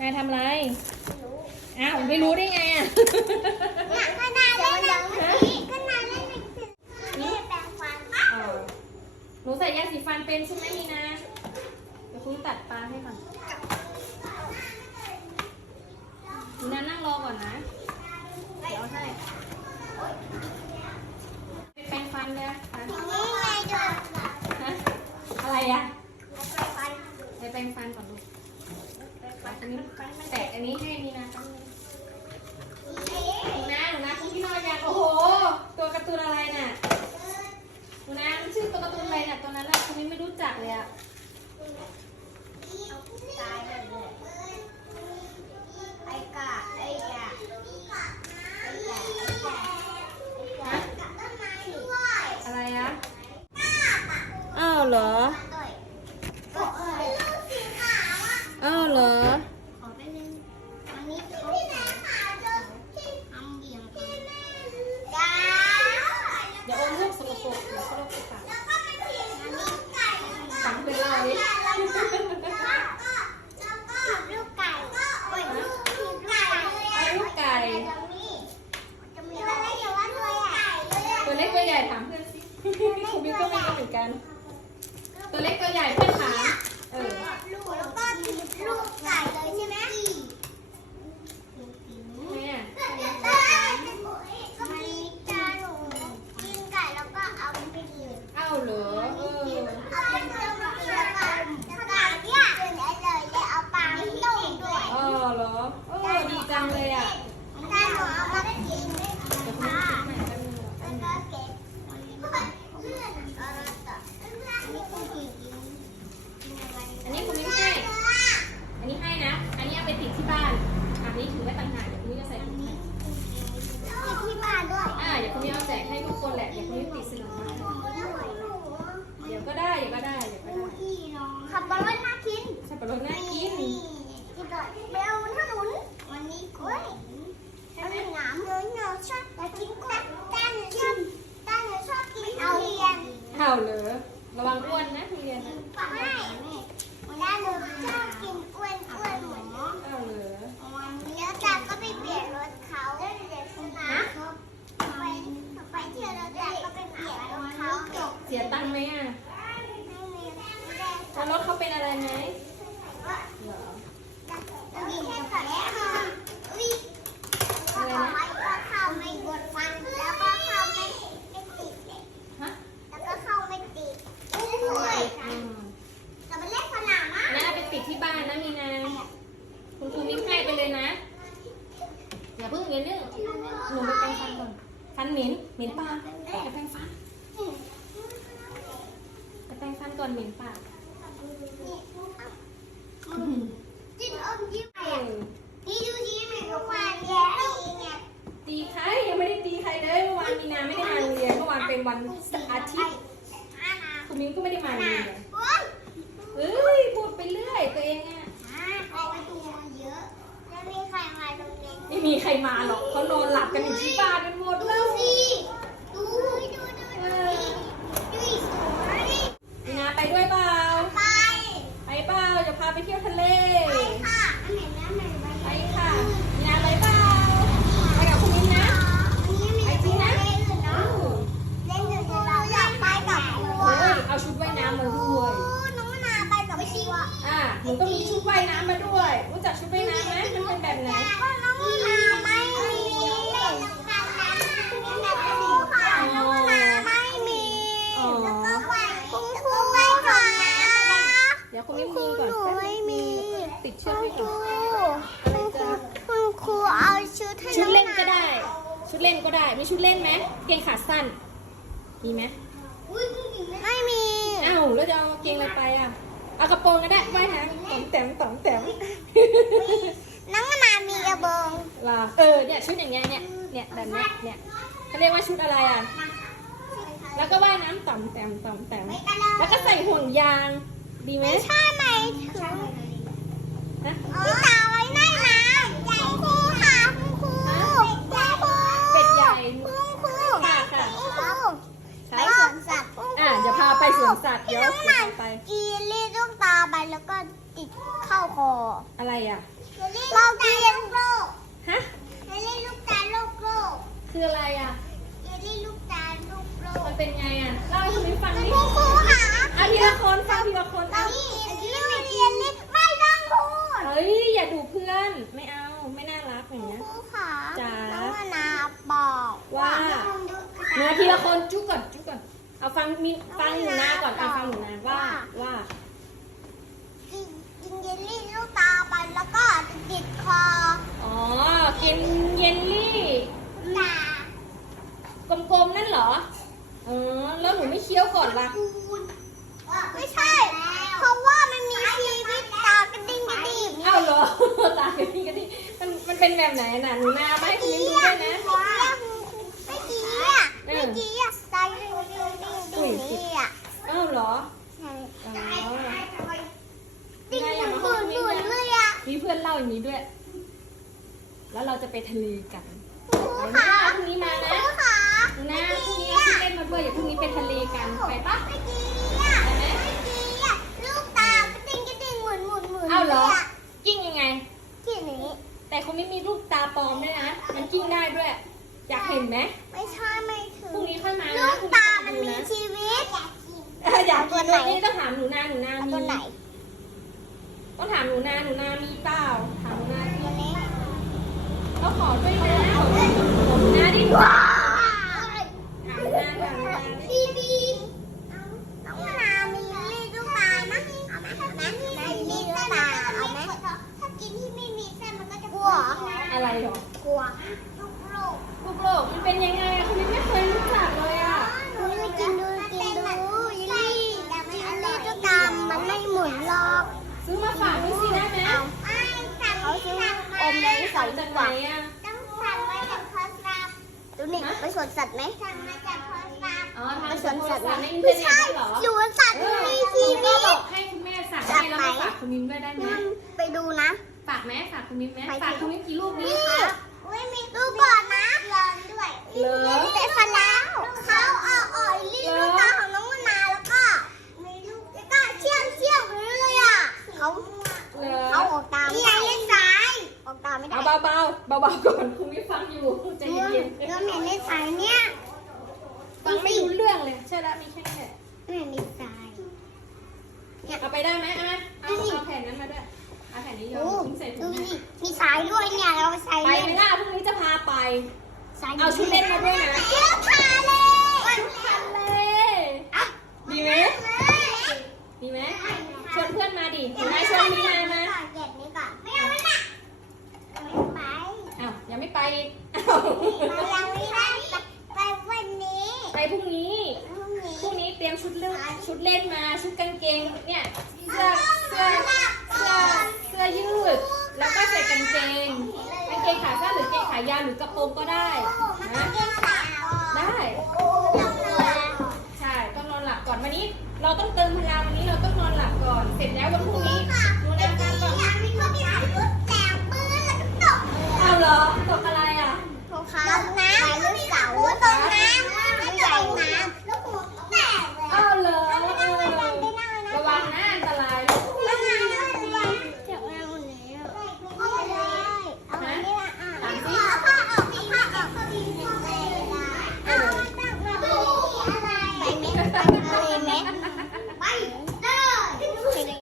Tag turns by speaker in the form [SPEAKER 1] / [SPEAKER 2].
[SPEAKER 1] นายทำอะไรอ้าวไม่รู้ได้ไงอะ
[SPEAKER 2] เนี่ยก็นายเล่นหนังสือก็นายเล่นหนังสือนี่แปลงฟัน
[SPEAKER 1] เออหนูใส่ยาสีฟันเป็นใช่ไหมมีนาเดี๋ยวคุณตัดปลาให้ก่อนมีนานั่งรอก่อนนะ เดี๋ยวเอาให้ไปแปรงฟันเลยอะ
[SPEAKER 2] นี่ไงดู
[SPEAKER 1] ฮะอะไรอะ
[SPEAKER 2] แปลงฟัน
[SPEAKER 1] ไปแปรงฟันก่อนลูกอันนี้แตะอันนี้ให้มีนาตั้งนึงหนูนะหนูนะคุณพี่นอนยังโอ้โห ตัวการ์ตูนอะไรน่ะหนูนะมันชื่อตัวการ์ตูนอะไรน่ะตัวนั้นน่ะคุณนี่ไม่รู้จักเลยอะ
[SPEAKER 2] ตายเลยไอ้กะไอ้กะไอ้กะไอ้กะ
[SPEAKER 1] ฮะ
[SPEAKER 2] ต้นไม้ด้วย
[SPEAKER 1] อะไรอะอ้าวเหรอ
[SPEAKER 2] ด้วยก็เออลูกสีขาวอะ
[SPEAKER 1] อ้าวเหรอ
[SPEAKER 2] ขอไปนึงอันนี้เขาทำเบี่ยงกันดา
[SPEAKER 1] อย่าอมลูกสกปรกเดี๋ยวเขาลูกปาก
[SPEAKER 2] แล้วก็เป็นเสียงอันนี้ไก่
[SPEAKER 1] ฝังเป็นเราดิ
[SPEAKER 2] แล้วก็ลูกไก่โอ้ยลูกลูกไก่
[SPEAKER 1] เอาลูกไก่
[SPEAKER 2] จะมีจะมีอะไรอย่าว่าตัวใหญ่เลยอะ
[SPEAKER 1] ตัวเล็กตัวใหญ่ถามเพื่อนสิคุณบิวก็ไม่รู้เหมือน กัน ตัวเล็กตัวใหญ่เพื่อนขาม เออ
[SPEAKER 2] ลูกแล้วก็ตีลูกไก่เลยใช่ไหม
[SPEAKER 1] แม่
[SPEAKER 2] ก็มีจานหนูกินไก่แล้วก็เอาไปกิน
[SPEAKER 1] อ้าวเหรอ เออ
[SPEAKER 2] เอาไปเจอมากินแล้วก็ขนาดเนี้ยได้เลยได้เอาปลาไปต้มด้วย
[SPEAKER 1] อ๋อเหรอเออดีจังเลยอะ
[SPEAKER 2] จานหนูเอามากินด้วย
[SPEAKER 1] เดี๋ยวคุณ
[SPEAKER 2] ค่ะ
[SPEAKER 1] บิวคิดใหม่กันง
[SPEAKER 2] แล้วก็เก็บเพื่อนเอาละต่ออันนี้คือกินกินอะไร
[SPEAKER 1] อันนี้คุณบิวให้ อันนี้ให้นะ อันนี้เอาไปติดที่บ้าน อันนี้ถือไว้ต่างหากเดี๋ยวคุณบิวจะใส่ถุงให้
[SPEAKER 2] กินที่บ้านด้วย
[SPEAKER 1] อ่าเดี๋ยวคุณบิวเอาแจกให้ทุกคนแหละ เดี๋ยวคุณบิวติดสนุกมากเดี๋ยวก็ได้ เดี๋ยวก็ได้ เดี๋ยวก็ได้
[SPEAKER 2] ขับรถน่ากิน
[SPEAKER 1] สับปะรดน่ากิน
[SPEAKER 2] กินต่อ เบลถนนวันนี้กล้วยอันนี้หนามเนื้อเนื้อชอบแต่กินกล้วยต้านชอบต้านชอบกินเอาเรียน
[SPEAKER 1] ข่าวเหรอระวังอ้วนนะทุเรียนนะ
[SPEAKER 2] ไม่ด้านหนูชอบกินกล้วยกล้วยเหมือน
[SPEAKER 1] ข่าวเหรอ
[SPEAKER 2] วันนี้จากก็ไปเปลี่ยนรถเขานะไปไปเที่ยวแล้วจากก็ไปเปลี่ยนรถเขาจบ
[SPEAKER 1] เสียตังค์ไหมอะ
[SPEAKER 2] ไม่มีไม่ได้
[SPEAKER 1] แล้วรถเขาเป็นอะไรไหม
[SPEAKER 2] ก็
[SPEAKER 1] เหรอ
[SPEAKER 2] จะกินแค่ผักค่ะอุ้ยก็เอาไว้ก็เข้าไม่กดฟันแล้วก็เข้าไม่ไม่ติด
[SPEAKER 1] ฮะ
[SPEAKER 2] แล้วก็เข้าไม่ติดด้วย
[SPEAKER 1] อืม
[SPEAKER 2] แต่มันเล่นสนามอะ
[SPEAKER 1] แล้วเอาไปติดที่บ้านนะมีนาคุณครูมิ้งให้ไปเลยนะ อย่าเพิ่งเรียนเรื่อง หนูไปแปรงฟันก่อน ฟันเหม็น เหม็นปากไปแปรงฟันไปแปรงฟันก่อนเหม็นปาก
[SPEAKER 2] จิ้นอมยิ้ม
[SPEAKER 1] เออ
[SPEAKER 2] นี่ดูยิ้มเหมือนกับวันแย่เนี่ย
[SPEAKER 1] ตีใครยังไม่ได้ตีใครเลยเมื่อวานมีนาไม่ได้มาโรงเรียนเมื่อวานเป็นวันอาทิตย์คุณมิ้งก็ไม่ได้มาโรงเรียนเอ้ยพูดไปเรื่อยตัวเองอะ
[SPEAKER 2] อ่าใครมาดูเยอะแล้วมีใครมาโรงเรียน
[SPEAKER 1] ไม่มีใครมาหรอกเขานอนหลับกันอยู่ที่บ้านกันหมดเล
[SPEAKER 2] ดู
[SPEAKER 1] ย
[SPEAKER 2] สิดูดูดู
[SPEAKER 1] เอ
[SPEAKER 2] ดู
[SPEAKER 1] อ
[SPEAKER 2] ดูอีกสวย
[SPEAKER 1] มีนาไปด้วยเปล่า
[SPEAKER 2] ไป
[SPEAKER 1] ไปเปล่าจะพาไปเที่ยวทะเล
[SPEAKER 2] ไปค่ะนไหนะไป
[SPEAKER 1] ค่ะมีนาไปเปล่าไปกับคุณมิ้งนะ
[SPEAKER 2] วันนี้มี
[SPEAKER 1] ไปจริงนะ
[SPEAKER 2] เล่นอื่นเนาะเล่นอื่นเราอยากไปกับครู
[SPEAKER 1] เฮ้ยเอาชุดว่ายน้ำมาด้วยอะหนูก็มีชุดว่ายน้ำมาด้วย รู้จักชุดว่ายน้ำไหมมันเป็นแบบไหน
[SPEAKER 2] ว่าน้องนาไม่มีเล่นน้ำกันนะมีแต่ครูค่ะน้องนาไม่มี
[SPEAKER 1] อ๋อ
[SPEAKER 2] แล้วก็ไปคุณครูไปค่ะ
[SPEAKER 1] เดี๋ยวคุณมิ้งมือก่อนแป๊บนึงติดเชือกให้ก่อนอะไรจ๊ะ
[SPEAKER 2] คุณครูเอาชุดให้
[SPEAKER 1] ชุดเล่นก็ได้ ชุดเล่นก็ได้ มีชุดเล่นไหมเกงขาสั้น มีไหม
[SPEAKER 2] ไม่มี
[SPEAKER 1] อ้าวแล้วจะเอาเกงอะไรไปอะ เอากระโปรงก็ได้ว่ายน้ำต๋อมแต้มต๋อมแต้ม
[SPEAKER 2] น้องนามีกระเบง
[SPEAKER 1] ล่ะเออเนี่ยชุดอย่างเงี้ยเนี่ยเนี่ยแบบเนี้ยเนี่ยเขาเรียกว่าชุดอะไรอะ แล้วก็ว่ายน้ำต่อมแต้มต่อมแต้ม
[SPEAKER 2] ไม่กันเลย
[SPEAKER 1] แล้วก็ใส่ห่วงยาง ดีไหม
[SPEAKER 2] ไม่ใช่ไหมถึง
[SPEAKER 1] นะ
[SPEAKER 2] พี่ตาไว้ได้นะคุณครูค่ะคุณครูคุณครู
[SPEAKER 1] เป็ดใหญ่
[SPEAKER 2] คุณครู
[SPEAKER 1] ค่ะค่ะ
[SPEAKER 2] คุณครู
[SPEAKER 1] ใช่
[SPEAKER 2] ไปสวนสัตว์
[SPEAKER 1] อะเดี๋ยวพาไปสวนสัตว์
[SPEAKER 2] ที่
[SPEAKER 1] เดี๋ยว
[SPEAKER 2] น้อง
[SPEAKER 1] เดี๋
[SPEAKER 2] นา
[SPEAKER 1] ยวไป
[SPEAKER 2] กีรีดลูกตาไปแล้วก็ติดเข้าคอ
[SPEAKER 1] อะไรอะ
[SPEAKER 2] เราเรียนโลก
[SPEAKER 1] ฮะ
[SPEAKER 2] เยลลี่ลูกตาลูกโลก
[SPEAKER 1] คืออะไรอะ
[SPEAKER 2] เยลลี่ลูกตาลูกโล
[SPEAKER 1] มั
[SPEAKER 2] ก
[SPEAKER 1] นเป็นไงอะเล่าให้คุณมิ้นฟังดิ
[SPEAKER 2] ครูครูค่ะ
[SPEAKER 1] เอาทีละคนฟังทีละคน
[SPEAKER 2] เรา
[SPEAKER 1] เอา
[SPEAKER 2] เรียนเรียนไม่ต้องพูด
[SPEAKER 1] เฮ้ยอย่าดูเพื่อน ไม่เอาไม่น่ารักอย่างเงี้ย
[SPEAKER 2] ครูค่ะ
[SPEAKER 1] จ๋า
[SPEAKER 2] น้องนาบอก
[SPEAKER 1] ว่าเนื้อทีละคนจุ๊กก่อนจุ๊กก่อนเอาฟังมีฟังหนูนาก่อนเอาฟังหนูนาว่าว่า
[SPEAKER 2] กินกินเยลลี่ลูกตาไปแล้วก็ติดคอ
[SPEAKER 1] อ๋อกินเยลลี่
[SPEAKER 2] ตาก
[SPEAKER 1] ลมๆนั่นเหรอเออแล้วหนูไม่เคี้ยวก่อนล่ะ
[SPEAKER 2] ไม่ใช่ เพราะว่ามันมีชีวิตตากระดิ่งกระดิ่ง
[SPEAKER 1] เอ้าเหรอ ตายกันนี่กันนี่มันมันเป็นแบบไหนน่ะหนูนาไม่ให้คุณมิ้นดูด้วยนะ
[SPEAKER 2] ไม่กี้อะไม่กี้อะตากระดิ่งกระดิ่งกระดิ่งนี่อะ
[SPEAKER 1] เอ้าเหรออ๋อ
[SPEAKER 2] ดิ่งหมุนหมุนหมุนเลยอะ
[SPEAKER 1] มีเพื่อนเล่าอย่างนี้ด้วย แล้วเราจะไปทะเลกัน
[SPEAKER 2] ครูขา
[SPEAKER 1] พรุ่งนี้มา
[SPEAKER 2] ค
[SPEAKER 1] นะ
[SPEAKER 2] รูขา
[SPEAKER 1] หนูนาพรุ่งนี้เอาที่เล่นมาด้วย อย่าพรุ่งนี้ไปทะเลกัน ไปปะ
[SPEAKER 2] ไม่กี้อะไม่กี้อะลูกตากระดิ่งกระดิ่งหมุ นหมุนหมุน
[SPEAKER 1] เอ้าเหรอ กิ้งยังไง
[SPEAKER 2] ที่นี้
[SPEAKER 1] แต่เขาไม่มีรูปตาปลอมด้วยนะ มันกิ้งได้ด้วย อยากเห็นไหม
[SPEAKER 2] ไม่ใช่ไม่ถึ
[SPEAKER 1] พรุ่ง
[SPEAKER 2] ง
[SPEAKER 1] นี้ค่อยมา
[SPEAKER 2] ลู
[SPEAKER 1] นะ
[SPEAKER 2] ก
[SPEAKER 1] พรุ่ง
[SPEAKER 2] ตา
[SPEAKER 1] นี้
[SPEAKER 2] มัน
[SPEAKER 1] จะ
[SPEAKER 2] มี
[SPEAKER 1] ดูนะ
[SPEAKER 2] ชีวิต
[SPEAKER 1] เอออยากกิน
[SPEAKER 2] ตัวไหน
[SPEAKER 1] ด้วยนี่ต้องถามหนูนาหนูนา
[SPEAKER 2] เอา
[SPEAKER 1] มี
[SPEAKER 2] ตัวไหน
[SPEAKER 1] ต้องถามหนูนาหนูนามีเปล่าถามหนูนาดิ
[SPEAKER 2] ตัวนี้
[SPEAKER 1] เขาขอด้วยนะขอด้วยขอหนูนาดิ
[SPEAKER 2] ว้า
[SPEAKER 1] ถามหนูนาถามหนูนาดิ
[SPEAKER 2] บีบีน้องนามีลีดลูกตาไหมเอาไหมเอาไหมมีลีดลูกตาเอาไหมถ้ากินที่ไม่มีเส้นมันก็จะกลัว
[SPEAKER 1] อะไรหรอ ก
[SPEAKER 2] ลัวลูกโลก
[SPEAKER 1] ลูกโลกมันเป็นยังไงอะคุณไม่เคยรู้จักเลยอะ
[SPEAKER 2] ดูกินดูกินดูยีลี่ยีลี่ลูกตามันไม่หมุนหรอก
[SPEAKER 1] ซื้อมาฝากด้วยสิได้ไหม
[SPEAKER 2] เขาซื้ออมเลยสอง
[SPEAKER 1] จา
[SPEAKER 2] ดี
[SPEAKER 1] ก
[SPEAKER 2] ก
[SPEAKER 1] ไหน
[SPEAKER 2] ว่า
[SPEAKER 1] อะ
[SPEAKER 2] ต้องสั่งมาจากโทรศัพท์ดูนี่ไปสวนสัตว์ไหมสั่งมาจากโทรศัพท์
[SPEAKER 1] อ๋อ
[SPEAKER 2] ไป
[SPEAKER 1] ทำ
[SPEAKER 2] สวนสัตว์
[SPEAKER 1] ไห
[SPEAKER 2] ไห
[SPEAKER 1] ม
[SPEAKER 2] ม
[SPEAKER 1] ในอินเทอ
[SPEAKER 2] ไม่
[SPEAKER 1] ร์เน็
[SPEAKER 2] ใช่
[SPEAKER 1] ตเหรอ
[SPEAKER 2] สวนสัตว์
[SPEAKER 1] เอ
[SPEAKER 2] มัน
[SPEAKER 1] อ
[SPEAKER 2] มี
[SPEAKER 1] คุ
[SPEAKER 2] ชี
[SPEAKER 1] ณแม่
[SPEAKER 2] วิต
[SPEAKER 1] บอกให้คุณแม่สั่งให้แล้วมาฝากคุณมิ้นด้วยได้ไหม
[SPEAKER 2] ไปดูนะ
[SPEAKER 1] ฝากไหมฝากคุณมิ้นไหม
[SPEAKER 2] ไปสิ
[SPEAKER 1] ฝากคุณมิ้นกี่ลูกดี
[SPEAKER 2] นี่
[SPEAKER 1] คะ
[SPEAKER 2] ไม่มีดูก่อนนะเลินด้วย
[SPEAKER 1] เหรอ
[SPEAKER 2] แต่ฟันแล้วเขาเอาอ่อยลิ้นลูกตาของน้องมะนาวแล้วก็มีลูกแล้วก็เชี่ยงเชี่ยงไปเรื่อยอะเขา
[SPEAKER 1] เหรอ
[SPEAKER 2] เอาออกตาไม่ได้เล่นซ้ายออกตาไม่ได้
[SPEAKER 1] เอาเบาๆเบาๆก่อนคุณมิ้นฟังอยู่ใจเย็น
[SPEAKER 2] เนื้อเหม็นในสายเนี่ย
[SPEAKER 1] ๆฟังไม่รู้เรื่องเลยใช่แล้วมีแค่นี้แหละ
[SPEAKER 2] เหม็ สาย
[SPEAKER 1] ด้วยเนี่ย
[SPEAKER 2] เราใส่
[SPEAKER 1] ไป
[SPEAKER 2] เล่น
[SPEAKER 1] ไม่ได้พรุ่งนี้จะพาไป
[SPEAKER 2] สาย
[SPEAKER 1] เอาชุดเล่นมาด้วยนะ
[SPEAKER 2] เที่ยวทะเล
[SPEAKER 1] ทะเลอะดีไหมดีไหมชวนเพื่อนมาดินายชวนมีนามา
[SPEAKER 2] เก็บนี้ก่อนไม่เอาแล้วนะไม่ไป
[SPEAKER 1] อ้าวยังไม่ไปอีก
[SPEAKER 2] เรายังไม่ได้ไปวันนี้
[SPEAKER 1] ไปพรุ่งนี้
[SPEAKER 2] พรุ่งนี้
[SPEAKER 1] พรุ่งนี้เตรียมชุดเล่นชุดเล่นมาชุดกางเกงเนี่ยเสื้อเสื้อเสื้อเสื้อยืด แล้วก็ใส่กางเกงกางเกงขาสั้นหรือกางเกงขายาวหรือกระโปรงก็ได้นะได้ใช่ต้องนอนหลับก่อนวันนี้ เราต้องเติมพลังวันนี้เราต้องนอนหลับก่อน เสร็จแล้ววันพรุ่งนี้